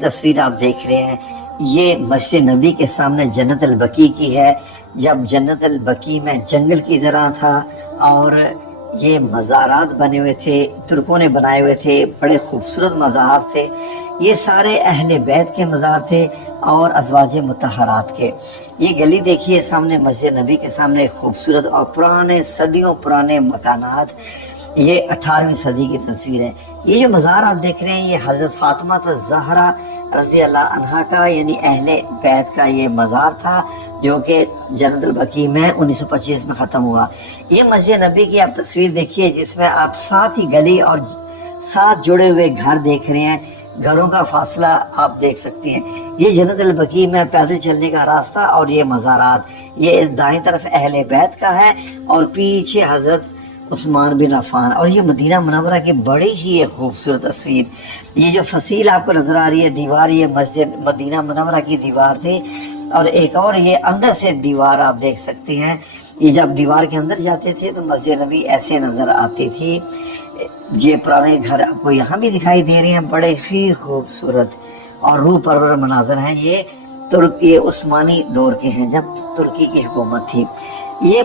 تصویر آپ دیکھ رہے ہیں یہ مسجد نبی کے سامنے جنت البقیع کی ہے، جب جنت البقیع میں جنگل کی طرح تھا اور یہ مزارات بنے ہوئے تھے، ترکوں نے بنائے ہوئے تھے، بڑے خوبصورت مزار تھے، یہ سارے اہل بیت کے مزار تھے اور ازواج مطہرات کے۔ یہ گلی دیکھیے سامنے مسجد نبی کے سامنے خوبصورت اور پرانے صدیوں پرانے مکانات، یہ 18ویں صدی کی تصویر ہے۔ یہ جو مزار آپ دیکھ رہے ہیں یہ حضرت فاطمہ الزہرا رضی اللہ عنہا کا یعنی اہل بیت کا یہ مزار تھا، جو کہ جنت البقیع میں 1925 میں ختم ہوا۔ یہ مسجد نبی کی آپ تصویر دیکھیے جس میں آپ ساتھ ہی گلی اور ساتھ جڑے ہوئے گھر دیکھ رہے ہیں، گھروں کا فاصلہ آپ دیکھ سکتے ہیں۔ یہ جنت البقیع میں پیدل چلنے کا راستہ اور یہ مزارات، یہ دائیں طرف اہل بیت کا ہے اور پیچھے حضرت عثمان بن عفان، اور یہ مدینہ منورہ کی بڑی ہی ایک خوبصورت تصویر۔ یہ جو فصیل آپ کو نظر آ رہی ہے دیوار، یہ مسجد مدینہ منورہ کی دیوار تھی، اور ایک اور یہ اندر سے دیوار آپ دیکھ سکتے ہیں۔ یہ جب دیوار کے اندر جاتے تھے تو مسجد نبی ایسے نظر آتی تھی۔ یہ پرانے گھر آپ کو یہاں بھی دکھائی دے رہے ہیں، بڑے ہی خوبصورت اور روح پرور مناظر ہیں۔ یہ عثمانی دور کے ہیں جب ترکی کی حکومت تھی۔ یہ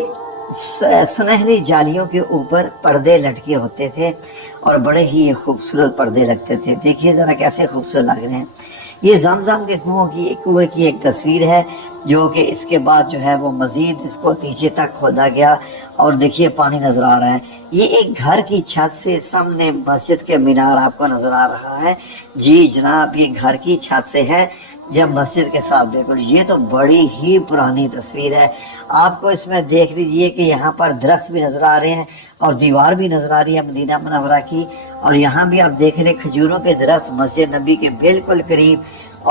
سنہری جالیوں کے اوپر پردے لٹکے ہوتے تھے اور بڑے ہی خوبصورت پردے لگتے تھے۔ دیکھیے ذرا کیسے خوبصورت لگ رہے ہیں۔ یہ زمزم کے کنویں کی ایک تصویر ہے، جو کہ اس کے بعد جو ہے وہ مزید اس کو نیچے تک کھودا گیا اور دیکھیے پانی نظر آ رہا ہے۔ یہ ایک گھر کی چھت سے سامنے مسجد کے مینار آپ کو نظر آ رہا ہے۔ جی جناب، یہ گھر کی چھت سے ہے جب مسجد کے ساتھ دیکھو۔ یہ تو بڑی ہی پرانی تصویر ہے۔ آپ کو اس میں دیکھ لیجئے کہ یہاں پر درخت بھی نظر آ رہے ہیں اور دیوار بھی نظر آ رہی ہے مدینہ منورہ کی، اور یہاں بھی آپ دیکھ رہے ہیں کھجوروں کے درخت مسجد نبی کے بالکل قریب،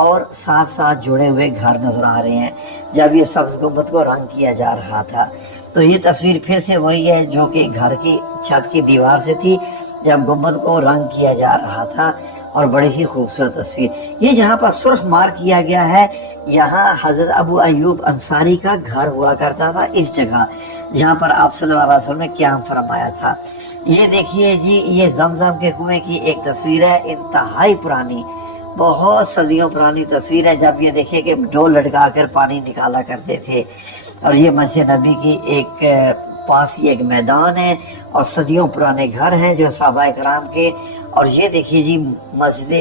اور ساتھ ساتھ جڑے ہوئے گھر نظر آ رہے ہیں جب یہ سبز گنبد کو رنگ کیا جا رہا تھا۔ تو یہ تصویر پھر سے وہی ہے جو کہ گھر کی چھت کی دیوار سے تھی جب گنبد کو رنگ کیا جا رہا تھا، اور بڑی ہی خوبصورت تصویر۔ یہ جہاں پر سرخ مار کیا گیا ہے، یہاں حضرت ابو ایوب انصاری کا گھر ہوا کرتا تھا، اس جگہ جہاں پر آپ صلی اللہ علیہ وسلم نے قیام فرمایا تھا۔ یہ دیکھیے جی، یہ زمزم کے کنویں کی ایک تصویر ہے، انتہائی پرانی، بہت صدیوں پرانی تصویر ہے۔ جب یہ دیکھیے کہ ڈول لٹکا کر پانی نکالا کرتے تھے، اور یہ مسجد نبی کی ایک پاس ہی ایک میدان ہے اور صدیوں پرانے گھر ہیں جو صحابہ کرام کے۔ اور یہ دیکھیے جی، مسجد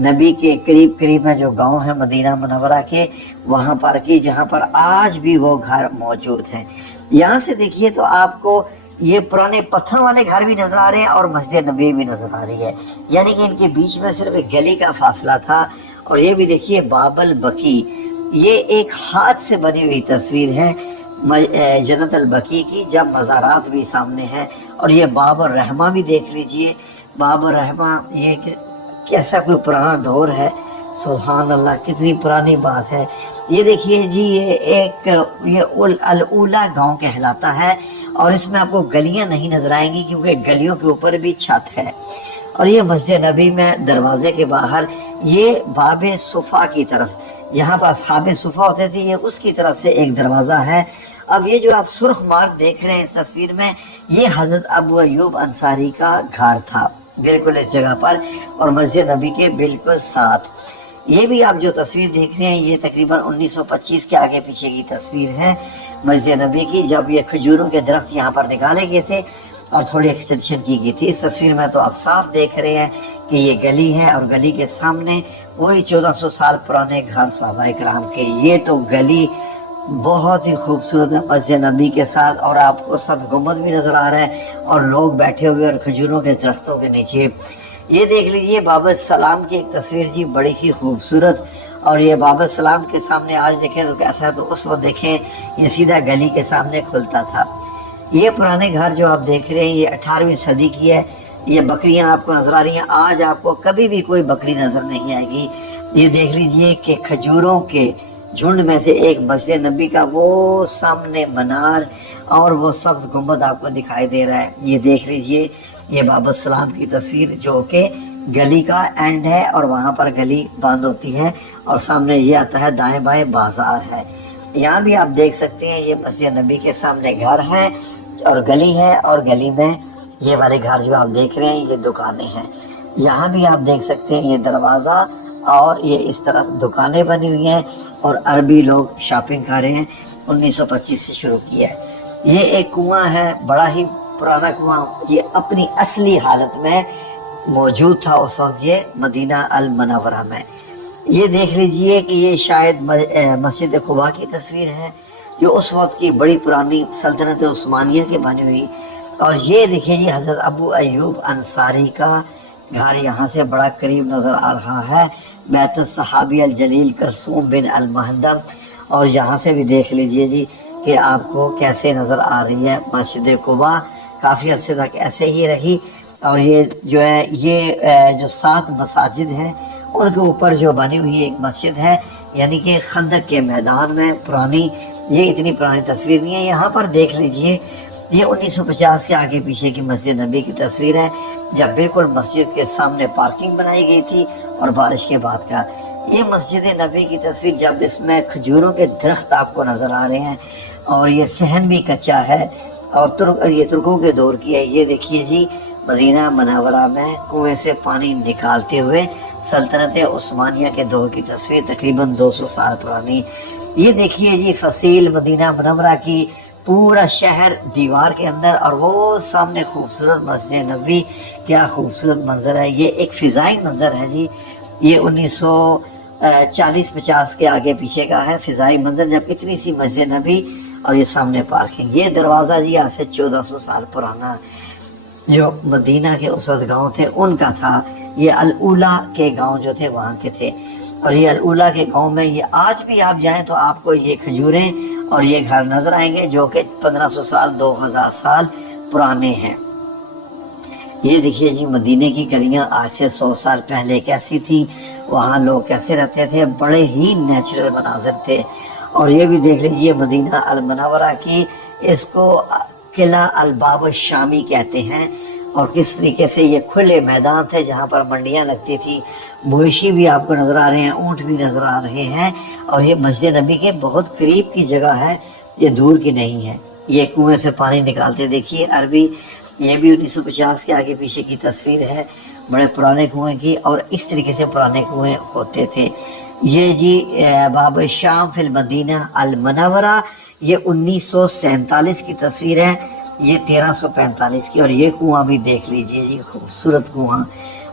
نبی کے قریب قریب میں جو گاؤں ہیں مدینہ منورہ کے، وہاں پر کی جہاں پر آج بھی وہ گھر موجود ہیں۔ یہاں سے دیکھیے تو آپ کو یہ پرانے پتھروں والے گھر بھی نظر آ رہے ہیں اور مسجد نبی بھی نظر آ رہی ہے، یعنی کہ ان کے بیچ میں صرف ایک گلی کا فاصلہ تھا۔ اور یہ بھی دیکھیے باب البقیع، یہ ایک ہاتھ سے بنی ہوئی تصویر ہے جنت البقیع کی، جب مزارات بھی سامنے ہیں۔ اور یہ باب الرحمہ بھی دیکھ لیجئے، باب الرحمہ یہ کیسا کوئی پرانا دور ہے، سبحان اللہ کتنی پرانی بات ہے۔ یہ دیکھیے جی، یہ الاولیٰ گاؤں کہلاتا ہے، اور اس میں آپ کو گلیاں نہیں نظر آئیں گی کیونکہ گلیوں کے اوپر بھی چھت ہے۔ اور یہ مسجد نبی میں دروازے کے باہر یہ باب صفا کی طرف، یہاں پر اصحاب صفا ہوتے تھے، یہ اس کی طرف سے ایک دروازہ ہے۔ اب یہ جو آپ سرخ مار دیکھ رہے ہیں اس تصویر میں، یہ حضرت ابو ایوب انصاری کا گھر تھا بالکل اس جگہ پر، اور مسجد نبی کے بالکل ساتھ۔ یہ بھی آپ جو تصویر دیکھ رہے ہیں یہ تقریباً 1925 کے آگے پیچھے کی تصویر ہے مسجد نبی کی، جب یہ کھجوروں کے درخت یہاں پر نکالے گئے تھے اور تھوڑی ایکسٹینشن کی گئی تھی۔ اس تصویر میں تو آپ صاف دیکھ رہے ہیں کہ یہ گلی ہے، اور گلی کے سامنے وہی 1400 سال پرانے گھر صحابہ کرام کے۔ یہ تو گلی بہت ہی خوبصورت ہے مسجد نبی کے ساتھ، اور آپ کو سب گنبد بھی نظر آ رہا ہے اور لوگ بیٹھے ہوئے اور کھجوروں کے درختوں کے نیچے۔ یہ دیکھ لیجئے باب السلام کی ایک تصویر جی، بڑی ہی خوبصورت، اور یہ باب السلام کے سامنے آج دیکھیں تو کیسا ہے، تو اس وقت دیکھیں یہ سیدھا گلی کے سامنے کھلتا تھا۔ یہ پرانے گھر جو آپ دیکھ رہے ہیں یہ 18ویں صدی کی ہے۔ یہ بکریاں آپ کو نظر آ رہی ہیں، آج آپ کو کبھی بھی کوئی بکری نظر نہیں آئے گی۔ یہ دیکھ لیجئے کہ کھجوروں کے جھنڈ میں سے ایک مسجد نبی کا وہ سامنے منار اور وہ سبز گنبد آپ کو دکھائی دے رہا ہے۔ یہ دیکھ لیجئے، یہ باب السلام کی تصویر جو کہ گلی کا اینڈ ہے، اور وہاں پر گلی بند ہوتی ہے، اور سامنے یہ آتا ہے دائیں بائیں بازار ہے۔ یہاں بھی آپ دیکھ سکتے ہیں یہ مسجد نبی کے سامنے گھر ہے اور گلی ہے، اور گلی میں یہ والے گھر جو آپ دیکھ رہے ہیں یہ دکانیں ہیں۔ یہاں بھی آپ دیکھ سکتے ہیں یہ دروازہ اور یہ اس طرف دکانیں بنی ہوئی ہیں اور عربی لوگ شاپنگ کر رہے ہیں. 1925 سے شروع کیا ہے. یہ ایک کنواں ہے، بڑا ہی پرانا کنواں. یہ اپنی اصلی حالت میں موجود تھا اس وقت یہ مدینہ المنورہ میں. یہ دیکھ لیجئے کہ یہ شاید مسجد قباء کی تصویر ہے جو اس وقت کی بڑی پرانی سلطنت عثمانیہ کی بنی ہوئی. اور یہ دیکھیے جی حضرت ابو ایوب انصاری کا گھر یہاں سے بڑا قریب نظر آ رہا ہے. بیت الصحابی الجلیل کلثوم بن المہندم. اور یہاں سے بھی دیکھ لیجئے جی کہ آپ کو کیسے نظر آ رہی ہے مسجد قباء. کافی عرصے تک ایسے ہی رہی. اور یہ جو ہے یہ جو 7 مساجد ہیں ان کے اوپر جو بنی ہوئی ایک مسجد ہے، یعنی کہ خندق کے میدان میں پرانی. یہ اتنی پرانی تصویر نہیں ہے. یہاں پر دیکھ لیجئے یہ 1950 کے آگے پیچھے کی مسجد نبی کی تصویر ہے جب بالکل مسجد کے سامنے پارکنگ بنائی گئی تھی اور بارش کے بعد کا. یہ مسجد نبی کی تصویر جب اس میں کھجوروں کے درخت آپ کو نظر آ رہے ہیں اور یہ صحن بھی کچا ہے اور یہ ترکوں کے دور کی ہے. یہ دیکھیے جی مدینہ منورہ میں کنویں سے پانی نکالتے ہوئے سلطنت عثمانیہ کے دور کی تصویر تقریباً 200 سال پرانی. یہ دیکھیے جی فصیل مدینہ منورہ کی پورا شہر دیوار کے اندر اور وہ سامنے خوبصورت مسجد نبوی. کیا خوبصورت منظر ہے. یہ ایک فضائی منظر ہے جی. یہ 1940-50 کے آگے پیچھے کا ہے فضائی منظر جب اتنی سی مسجد نبی اور یہ سامنے پارکنگ. یہ دروازہ جی آج سے 1400 سال پرانا جو مدینہ کے اسد گاؤں تھے ان کا تھا. یہ الاولیٰ کے گاؤں جو تھے وہاں کے تھے. اور یہ الاولیٰ کے گاؤں میں یہ آج بھی آپ جائیں تو آپ کو یہ کھجوریں اور یہ گھر نظر آئیں گے جو کہ 1500 سال 2000 سال پرانے ہیں. یہ دیکھیے جی مدینے کی گلیاں آج سے 100 سال پہلے کیسی تھی، وہاں لوگ کیسے رہتے تھے. بڑے ہی نیچرل مناظر تھے. اور یہ بھی دیکھ لیجئے مدینہ المنورہ کی، اس کو قلعہ الباب الشامی کہتے ہیں. اور کس طریقے سے یہ کھلے میدان تھے جہاں پر منڈیاں لگتی تھی. مویشی بھی آپ کو نظر آ رہے ہیں، اونٹ بھی نظر آ رہے ہیں. اور یہ مسجد نبی کے بہت قریب کی جگہ ہے، یہ دور کی نہیں ہے. یہ کنویں سے پانی نکالتے دیکھیے عربی. یہ بھی 1950 کے آگے پیچھے کی تصویر ہے بڑے پرانے کنویں کی. اور اس طریقے سے پرانے کنویں ہوتے تھے. یہ جی باب الشام فی المدینہ المنورہ، یہ 1947 کی تصویر ہے. یہ 1345 کی. اور یہ کنواں بھی دیکھ لیجئے جی خوبصورت کنواں،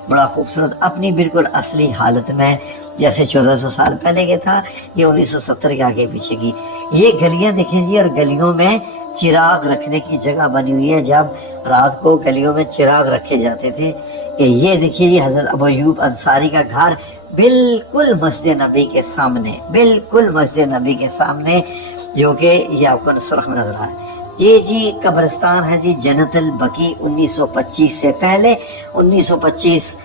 بڑا خوبصورت اپنی بالکل اصلی حالت میں جیسے 1400 سال پہلے کے تھا. یہ 1970 کے آگے پیچھے کی. یہ گلیاں دیکھیں جی اور گلیوں میں چراغ رکھنے کی جگہ بنی ہوئی ہے جب رات کو گلیوں میں چراغ رکھے جاتے تھے. کہ یہ دیکھیے جی حضرت ابو ایوب انصاری کا گھر بالکل مسجد نبی کے سامنے، بالکل مسجد نبی کے سامنے جو کہ یہ آپ کو سرخ میں نظر آ رہا ہے. یہ جی قبرستان ہے جی جنت البقیع 1925 سے پہلے. 1925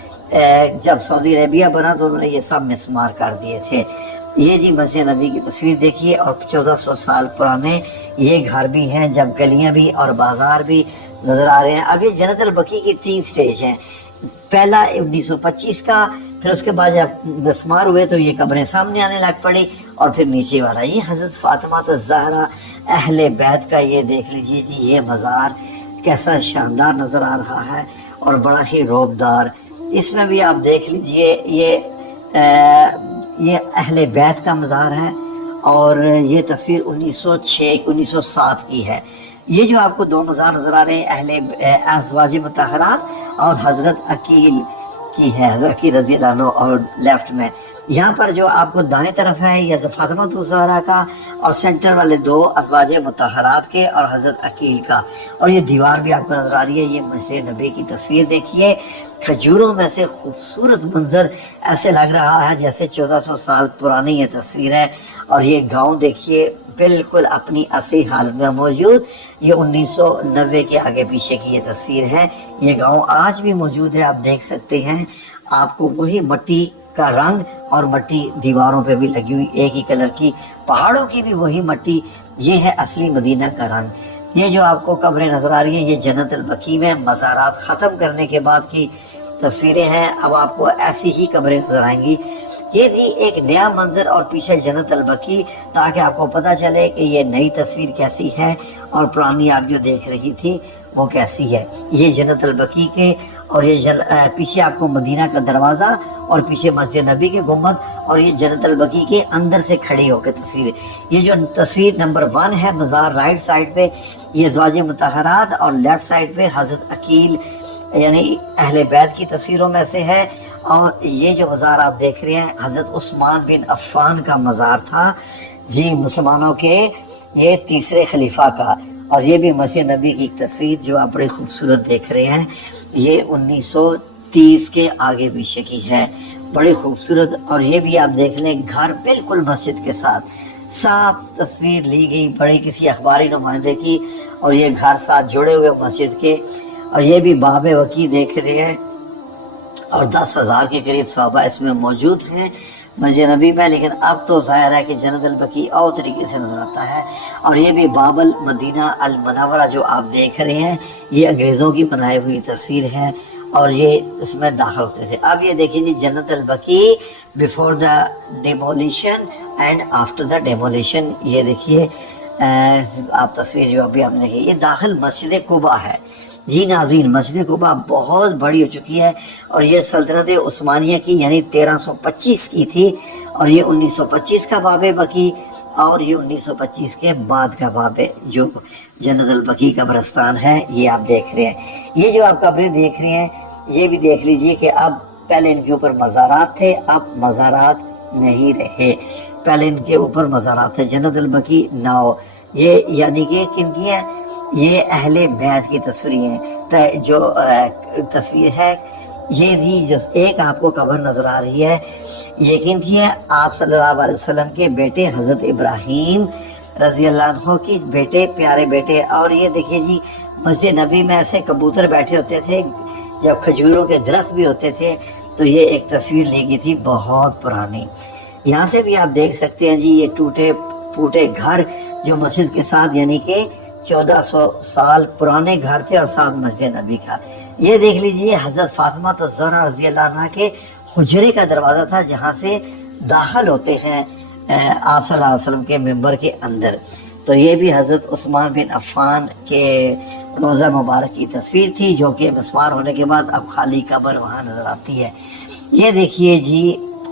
جب سعودی عربیہ بنا تو انہوں نے یہ سب مسمار کر دیے تھے. یہ جی مسجد نبی کی تصویر دیکھیے اور 1400 سال پرانے یہ گھر بھی ہیں جب گلیاں بھی اور بازار بھی نظر آ رہے ہیں. اب یہ جنت البقیع کی 3 سٹیج ہیں. پہلا 1925 کا، پھر اس کے بعد جب مسمار ہوئے تو یہ قبریں سامنے آنے لگ پڑی اور پھر نیچے والا یہ حضرت فاطمہ الزہرا اہل بیت کا. یہ دیکھ لیجئے جی یہ مزار کیسا شاندار نظر آ رہا ہے اور بڑا ہی روبدار. اس میں بھی آپ دیکھ لیجئے یہ اہل بیت کا مزار ہے. اور یہ تصویر 1907 کی ہے. یہ جو آپ کو 2 مزار نظر آ رہے ہیں اہل ازواج مطہرات اور حضرت عقیل کی ہے، حضرت عقیل رضی اللہ عنہ. اور لیفٹ میں یہاں پر جو آپ کو دائیں طرف ہے یہ فاطمہ الزہرا کا اور سینٹر والے 2 ازواج مطہرات کے اور حضرت عقیل کا. اور یہ دیوار بھی آپ کو نظر آ رہی ہے. یہ مسجد نبی کی تصویر دیکھیے کھجوروں میں سے خوبصورت منظر، ایسے لگ رہا ہے جیسے 1400 سال پرانی یہ تصویر ہے. اور یہ گاؤں دیکھیے بالکل اپنی اصلی حال میں موجود. یہ 1990 کے آگے پیچھے کی یہ تصویر ہے. یہ گاؤں آج بھی موجود ہے، آپ دیکھ سکتے ہیں. آپ کو وہی مٹی کا رنگ اور مٹی دیواروں پہ بھی لگی ہوئی ایک ہی کلر کی، پہاڑوں کی بھی وہی مٹی. یہ ہے اصلی مدینہ کا رنگ. یہ جو آپ کو قبریں نظر آ رہی ہیں یہ جنت البقیع میں مزارات ختم کرنے کے بعد کی تصویریں ہیں. اب آپ کو ایسی ہی قبریں نظر آئیں گی. یہ جی ایک نیا منظر اور پیچھے جنت البقیع تاکہ آپ کو پتہ چلے کہ یہ نئی تصویر کیسی ہے اور پرانی آپ جو دیکھ رہی تھی وہ کیسی ہے. یہ جنت البقیع کے اور یہ پیچھے آپ کو مدینہ کا دروازہ اور پیچھے مسجد نبی کے گنبد اور یہ جنت البقیع کے اندر سے کھڑی ہو کے تصویر. یہ جو تصویر نمبر 1 ہے مزار رائٹ سائڈ پہ یہ ازواج مطہرات اور لیفٹ سائڈ پہ حضرت عقیل یعنی اہل بیت کی تصویروں میں سے ہے. اور یہ جو مزار آپ دیکھ رہے ہیں حضرت عثمان بن عفان کا مزار تھا جی مسلمانوں کے یہ تیسرے خلیفہ کا. اور یہ بھی مسجد نبی کی ایک تصویر جو آپ بڑی خوبصورت دیکھ رہے ہیں یہ 1930 کے آگے پیچھے کی ہے بڑی خوبصورت. اور یہ بھی آپ دیکھ لیں گھر بالکل مسجد کے ساتھ صاف تصویر لی گئی بڑی کسی اخباری نمائندے کی اور یہ گھر ساتھ جڑے ہوئے مسجد کے. اور یہ بھی باب وقیع دیکھ رہے ہیں اور 10,000 کے قریب صحابہ اس میں موجود ہیں مسجد نبی میں. لیکن اب تو ظاہر ہے کہ جنت البقیع اور طریقے سے نظر آتا ہے. اور یہ بھی باب المدینہ المنورہ جو آپ دیکھ رہے ہیں یہ انگریزوں کی بنائی ہوئی تصویر ہے اور یہ اس میں داخل ہوتے تھے. اب یہ دیکھیں جی جنت البقیع before the demolition and after the demolition. یہ دیکھیے آپ تصویر جو ابھی آپ نے دیکھی یہ داخل مسجد قباء ہے. جی ناظرین مسجد قباء بہت بڑی ہو چکی ہے اور یہ سلطنت عثمانیہ کی یعنی 1325 کی تھی اور یہ 1925 کا باب بقیع اور یہ 1925 کے بعد کا باب جو جنت البقیع قبرستان ہے یہ آپ دیکھ رہے ہیں. یہ جو آپ قبریں دیکھ رہے ہیں یہ بھی دیکھ لیجئے کہ اب پہلے ان کے اوپر مزارات تھے اب مزارات نہیں رہے. پہلے ان کے اوپر مزارات تھے جنت البقیع نہ ہو. یہ یعنی کہ کن کی ہے یہ اہل بیت کی تصویر ہیں. جو تصویر ہے یہ بھی جو ایک آپ کو قبر نظر آ رہی ہے یہ کن کی ہے آپ صلی اللہ علیہ وسلم کے بیٹے حضرت ابراہیم رضی اللہ عنہ کی بیٹے پیارے بیٹے. اور یہ دیکھیے جی مسجد نبی میں ایسے کبوتر بیٹھے ہوتے تھے جب کھجوروں کے درخت بھی ہوتے تھے تو یہ ایک تصویر لی گئی تھی بہت پرانی. یہاں سے بھی آپ دیکھ سکتے ہیں جی یہ ٹوٹے پھوٹے گھر جو مسجد کے ساتھ یعنی کہ 1400 سال پرانے گھر تھے اور ساتھ مسجد نبی کا. یہ دیکھ لیجئے حضرت فاطمہ الزہرا رضی اللہ عنہ کے حجرے کا دروازہ تھا جہاں سے داخل ہوتے ہیں آپ صلی اللہ علیہ وسلم کے ممبر کے اندر. تو یہ بھی حضرت عثمان بن عفان کے روضہ مبارک کی تصویر تھی جو کہ مسمار ہونے کے بعد اب خالی قبر وہاں نظر آتی ہے. یہ دیکھیے جی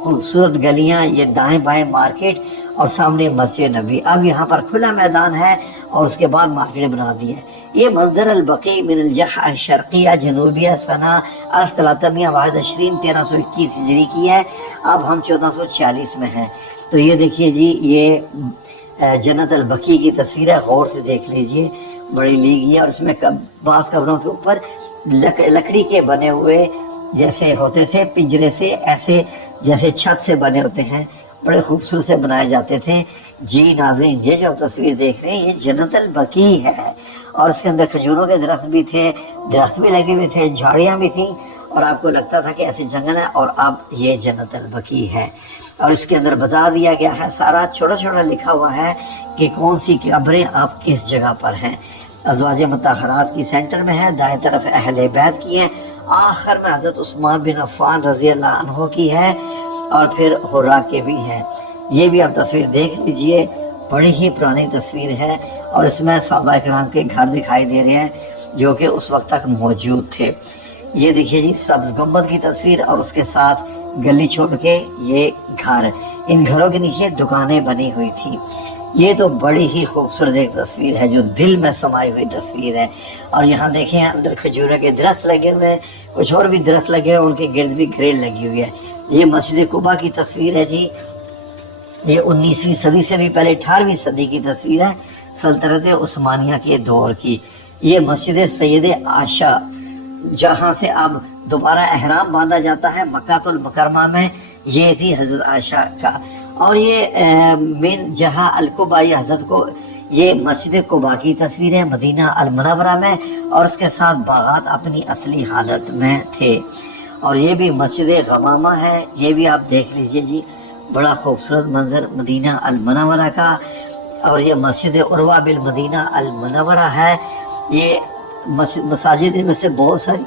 خوبصورت گلیاں یہ دائیں بائیں مارکیٹ اور سامنے مسجد نبی. اب یہاں پر کھلا میدان ہے اور اس کے بعد مارکیٹ بنا دی ہے. یہ منظر البقیع من الجحا شرقیہ جنوبیہ سنہ 1321 1321 ہجری کی ہے. اب ہم 1446 میں ہیں. تو یہ دیکھیے جی یہ جنت البقیع کی تصویر ہے غور سے دیکھ لیجئے بڑی لی گئی ہے. اور اس میں بعض قبروں کے اوپر لکڑی کے بنے ہوئے جیسے ہوتے تھے پنجرے سے ایسے جیسے چھت سے بنے ہوتے ہیں بڑے خوبصورت سے بنائے جاتے تھے. جی ناظرین یہ جو آپ تصویر دیکھ رہے ہیں یہ جنت البقیع ہے اور اس کے اندر کھجوروں کے درخت بھی تھے درخت بھی لگے ہوئے تھے جھاڑیاں بھی تھیں اور آپ کو لگتا تھا کہ ایسے جنگل ہے. اور اب یہ جنت البقیع ہے اور اس کے اندر بتا دیا گیا ہے سارا چھوٹا چھوٹا لکھا ہوا ہے کہ کون سی قبریں آپ کس جگہ پر ہیں. ازواج مطہرات کی سینٹر میں ہے دائیں طرف اہل بیت کی ہے آخر میں حضرت عثمان بن عفان رضی اللہ عنہ کی ہے اور پھر حرا کے بھی ہیں. یہ بھی آپ تصویر دیکھ لیجئے بڑی ہی پرانی تصویر ہے اور اس میں صحابہ کرام کے گھر دکھائی دے رہے ہیں جو کہ اس وقت تک موجود تھے. یہ دیکھیے جی سبز گنبد کی تصویر اور اس کے ساتھ گلی چھوڑ کے یہ گھر ان گھروں کے نیچے دکانیں بنی ہوئی تھی. یہ تو بڑی ہی خوبصورت ایک تصویر ہے جو دل میں سمائی ہوئی تصویر ہے. اور یہاں دیکھیں اندر کھجورے کے درخت لگے ہوئے ہیں کچھ اور بھی درخت لگے ہوئے ان کے گرد بھی گریل لگی ہوئی ہے. یہ مسجد قباء کی تصویر ہے جی یہ 19ویں صدی سے بھی پہلے 18ویں صدی کی تصویر ہے سلطنت عثمانیہ کے دور کی. یہ مسجد سید عائشہ جہاں سے اب دوبارہ احرام باندھا جاتا ہے مکہ المکرمہ میں یہ تھی حضرت عائشہ کا. اور یہ من جہاں القباء حضرت کو یہ مسجد قباء کی تصویر ہے مدینہ المنورہ میں اور اس کے ساتھ باغات اپنی اصلی حالت میں تھے. اور یہ بھی مسجد غمامہ ہے یہ بھی آپ دیکھ لیجئے جی بڑا خوبصورت منظر مدینہ المنورہ کا. اور یہ مسجد عروہ بالمدینہ المنورہ ہے. یہ مساجد میں سے بہت ساری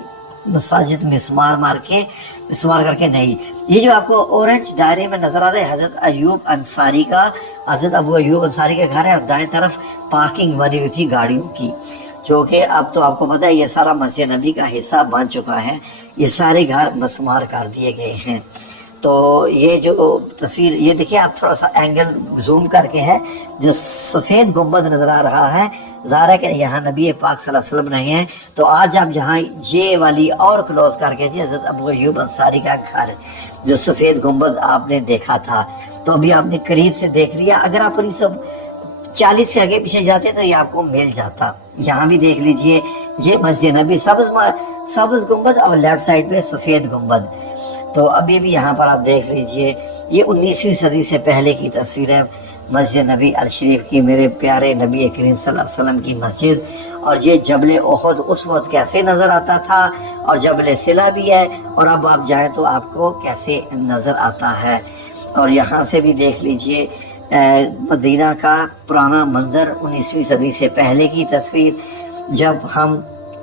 مساجد مسمار کر کے نہیں. یہ جو آپ کو اورنج دائرے میں نظر آ رہا ہے حضرت ایوب انصاری کا حضرت ابو ایوب انصاری کا گھر ہے اور دائیں طرف پارکنگ بنی ہوئی تھی گاڑیوں کی. جو کہ اب تو آپ کو پتہ ہے یہ سارا مسجد نبی کا حصہ بن چکا ہے، یہ سارے گھر مسمار کر دیے گئے ہیں۔ تو یہ جو تصویر یہ دیکھیں آپ، تھوڑا سا اینگل زوم کر کے ہے، جو سفید گنبد نظر آ رہا ہے، ظاہر ہے کہ یہاں نبی پاک صلی اللہ علیہ وسلم نہیں ہیں۔ تو آج آپ جہاں یہ والی اور کلوز کر کے حضرت ابو ایوب انصاری کا گھر جو سفید گنبد آپ نے دیکھا تھا، تو ابھی آپ نے قریب سے دیکھ لیا۔ اگر آپ 1940 کے آگے پیچھے جاتے تو یہ آپ کو مل جاتا۔ یہاں بھی دیکھ لیجئے، یہ مسجد نبی سبز گنبد اور لیفٹ سائڈ پہ سفید گنبد۔ تو ابھی بھی یہاں پر آپ دیکھ لیجئے، یہ 19ویں صدی سے پہلے کی تصویر ہے مسجد نبی الشریف کی، میرے پیارے نبی کریم صلی اللہ علیہ وسلم کی مسجد۔ اور یہ جبل احد اس وقت کیسے نظر آتا تھا، اور جبل سلا بھی ہے، اور اب آپ جائیں تو آپ کو کیسے نظر آتا ہے۔ اور یہاں سے بھی دیکھ لیجئے مدینہ کا پرانا منظر، 19ویں صدی سے پہلے کی تصویر، جب ہم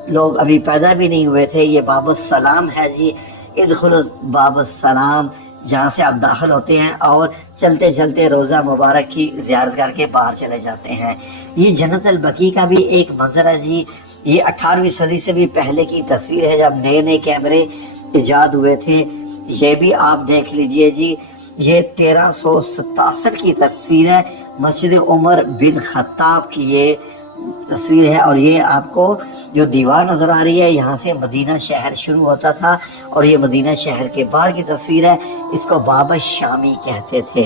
لوگ ابھی پیدا بھی نہیں ہوئے تھے۔ یہ باب السلام ہے جی، ادخلوا باب السلام، جہاں سے آپ داخل ہوتے ہیں اور چلتے چلتے روزہ مبارک کی زیارت کر کے باہر چلے جاتے ہیں۔ یہ جنت البقیع کا بھی ایک منظر ہے جی، یہ 18ویں صدی سے بھی پہلے کی تصویر ہے، جب نئے نئے کیمرے ایجاد ہوئے تھے۔ یہ بھی آپ دیکھ لیجئے جی، یہ 1367 کی تصویر ہے، مسجد عمر بن خطاب کی یہ تصویر ہے۔ اور یہ آپ کو جو دیوار نظر آ رہی ہے، یہاں سے مدینہ شہر شروع ہوتا تھا، اور یہ مدینہ شہر کے بعد کی تصویر ہے، اس کو باب الشامی کہتے تھے۔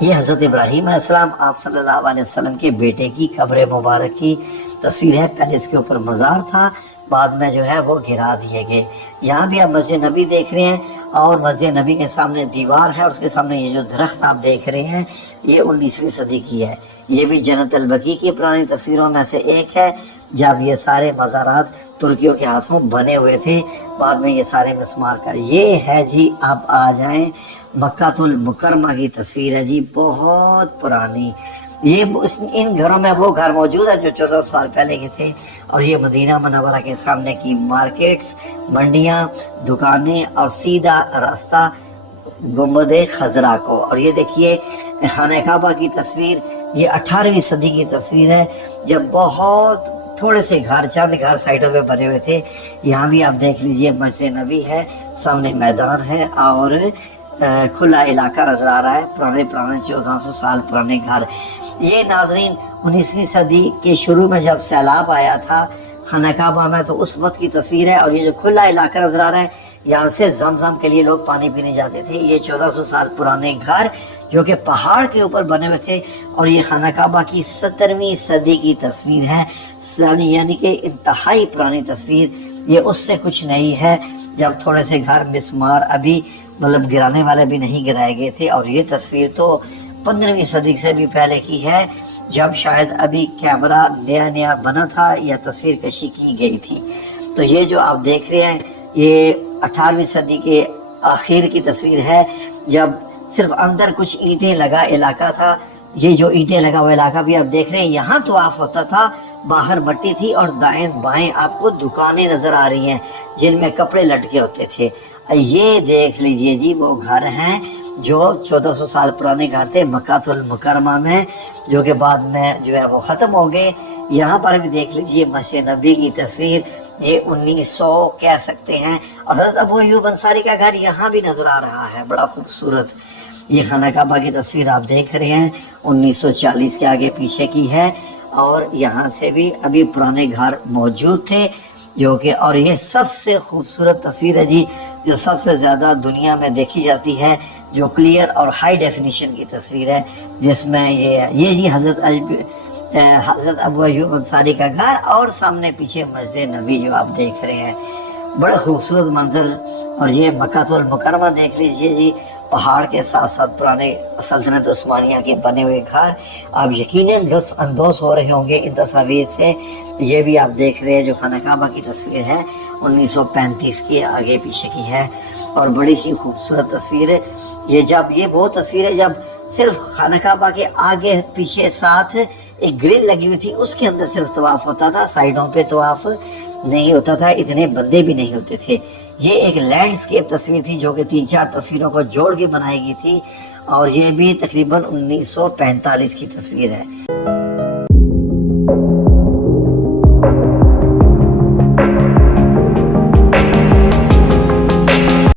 یہ حضرت ابراہیم علیہ السلام آپ صلی اللہ علیہ وسلم کے بیٹے کی قبر مبارک کی تصویر ہے۔ پہلے اس کے اوپر مزار تھا، بعد میں جو ہے وہ گرا دیے گئے۔ یہاں بھی آپ مسجد نبی دیکھ رہے ہیں، اور مسجد نبی کے سامنے دیوار ہے، اور اس کے سامنے یہ جو درخت آپ دیکھ رہے ہیں، یہ 19ویں صدی کی ہے۔ یہ بھی جنت البقیع کی پرانی تصویروں میں سے ایک ہے، جب یہ سارے مزارات ترکیوں کے ہاتھوں بنے ہوئے تھے، بعد میں یہ سارے مسمار کر۔ یہ ہے جی، آپ آ جائیں، مکہ المکرمہ کی تصویر ہے جی، بہت پرانی۔ یہ ان گھروں میں وہ گھر موجود ہے جو 1400 سال پہلے کے تھے، اور یہ مدینہ منورہ کے سامنے کی مارکیٹس، منڈیاں، دکانیں، اور سیدھا راستہ گنبد خضرا کو۔ اور یہ دیکھیے خانہ کعبہ کی تصویر، یہ 18ویں صدی کی تصویر ہے، جب بہت تھوڑے سے گھر، چند گھر سائڈوں پہ بنے ہوئے تھے۔ یہاں بھی آپ دیکھ لیجئے مسجد نبی ہے، سامنے میدان ہے، اور کھلا علاقہ نظر آ رہا ہے، پرانے 1400 سال پرانے گھر۔ یہ ناظرین 19ویں صدی کے شروع میں جب سیلاب آیا تھا خانہ کعبہ میں، تو اس وقت کی تصویر ہے۔ اور یہ جو کھلا علاقہ نظر آ رہا ہے، یہاں سے زمزم کے لیے لوگ پانی پینے جاتے تھے۔ یہ 1400 سال پرانے گھر جو کہ پہاڑ کے اوپر بنے ہوئے تھے، اور یہ خانہ کعبہ کی 17ویں صدی کی تصویر ہے، یعنی کہ انتہائی پرانی تصویر۔ یہ اس سے کچھ نہیں ہے، جب تھوڑے سے گھر مسمار ابھی گرانے والے بھی نہیں گرائے گئے تھے۔ اور یہ تصویر تو 15ویں صدی سے بھی پہلے کی ہے، جب شاید ابھی کیمرہ نیا نیا بنا تھا یا تصویر کشی کی گئی تھی۔ تو یہ جو آپ دیکھ رہے ہیں، یہ 18ویں صدی کے آخر کی تصویر ہے، جب صرف اندر کچھ اینٹیں لگا علاقہ تھا۔ یہ جو اینٹیں لگا ہوا علاقہ بھی آپ دیکھ رہے ہیں، یہاں طواف ہوتا تھا، باہر مٹی تھی، اور دائیں بائیں آپ کو دکانیں نظر آ رہی ہیں جن میں کپڑے لٹکے ہوتے تھے۔ یہ دیکھ لیجئے جی، وہ گھر ہیں جو 1400 سال پرانے گھر تھے مکہ المکرمہ میں، جو کہ بعد میں جو ہے وہ ختم ہو گئے۔ یہاں پر بھی دیکھ لیجئے مسجد نبی کی تصویر، یہ 1900 کہہ سکتے ہیں۔ اور حضرت ابو ایوب انصاری کا گھر یہاں بھی نظر آ رہا ہے، بڑا خوبصورت۔ یہ خانہ کعبہ کی تصویر آپ دیکھ رہے ہیں، 1940 کے آگے پیچھے کی ہے، اور یہاں سے بھی ابھی پرانے گھر موجود تھے، جو کہ اور یہ سب سے خوبصورت تصویر ہے جی، جو سب سے زیادہ دنیا میں دیکھی جاتی ہے، جو کلیئر اور ہائی ڈیفینیشن کی تصویر ہے، جس میں یہ جی حضرت ابو ایوب انصاری کا گھر، اور سامنے پیچھے مسجد نبی جو آپ دیکھ رہے ہیں، بڑا خوبصورت منظر۔ اور یہ مکہ المکرمہ دیکھ لیجئے جی، پہاڑ کے ساتھ ساتھ پرانے سلطنت عثمانیہ کے بنے ہوئے گھر۔ آپ یقیناً لطف اندوز ہو رہے ہوں گے ان تصاویر سے۔ یہ بھی آپ دیکھ رہے ہیں جو خانہ کعبہ کی تصویر ہے، 1935 کے آگے پیچھے کی ہے، اور بڑی ہی خوبصورت تصویر ہے۔ یہ وہ تصویر ہے جب صرف خانہ کعبہ کے آگے پیچھے ساتھ ایک گرل لگی ہوئی تھی، اس کے اندر صرف طواف ہوتا تھا، سائیڈوں پہ طواف نہیں ہوتا تھا، اتنے بندے بھی نہیں ہوتے تھے۔ یہ ایک لینڈسکیپ تصویر تھی جو کہ 3-4 تصویروں کو جوڑ کے بنائی گئی تھی، اور یہ بھی تقریباً 1945 کی تصویر ہے۔